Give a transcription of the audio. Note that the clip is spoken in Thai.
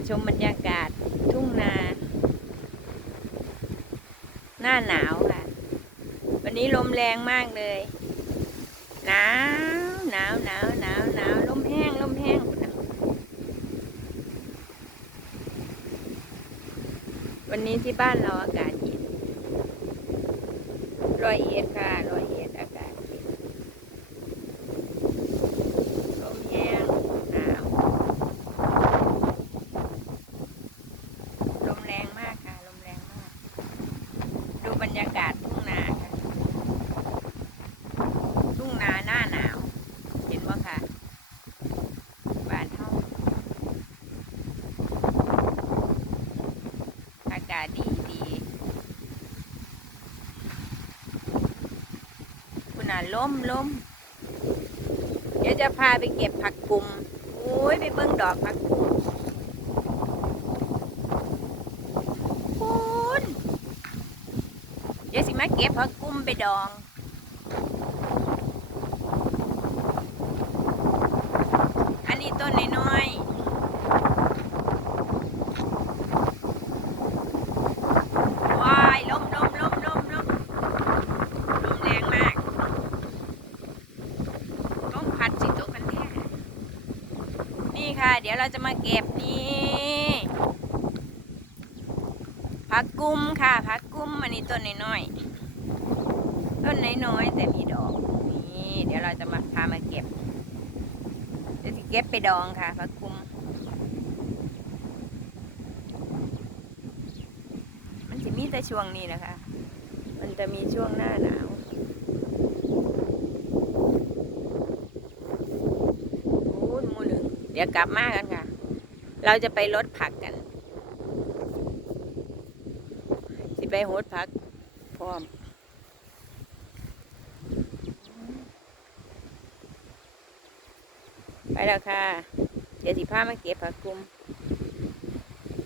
มาชมบรรยากาศทุ่งนาหน้าหนาวค่ะวันนี้ลมแรงมากเลยหนาวลมแห้งวันนี้ที่บ้านเราอากาศเย็น101ค่ะ101อากาศเย็นลมแห้งหนาวลมแรงมากค่ะลมแรงมากดูบรรยากาศทุ่งนาค่ะทุ่งนาหน้าหนาวเห็นว่าค่ะบ้านเฮาอากาศดีคุณน่ะลมเดี๋ยวจะพาไปเก็บผักกุมโอ้ยไปเบิ่งดอกผักกุมคุณเดี๋ยวสิมาเก็บผักกุมไปดองอันนี้ต้นน้อยๆว้ายลมแรงมากต้องพัดสิโตกันแท้นี่ค่ะเดี๋ยวเราจะมาเก็บนี่ผักกุมค่ะผักกุมอันนี้ต้นน้อยๆแต่มีดอกนี่เดี๋ยวเราจะมาพามาเก็บเดี๋ยวจะเก็บไปดองค่ะผักกุมมันจะมีแต่ช่วงนี้นะคะมันจะมีช่วงหน้าหนาวโอ้ยหมู่หนึ่งเดี๋ยวกลับมากันค่ะเราจะไปรดผักกันสิไปโหดผักพร้อมไปแล้วค่ะเดี๋ยวสิพามาเก็บผักกุม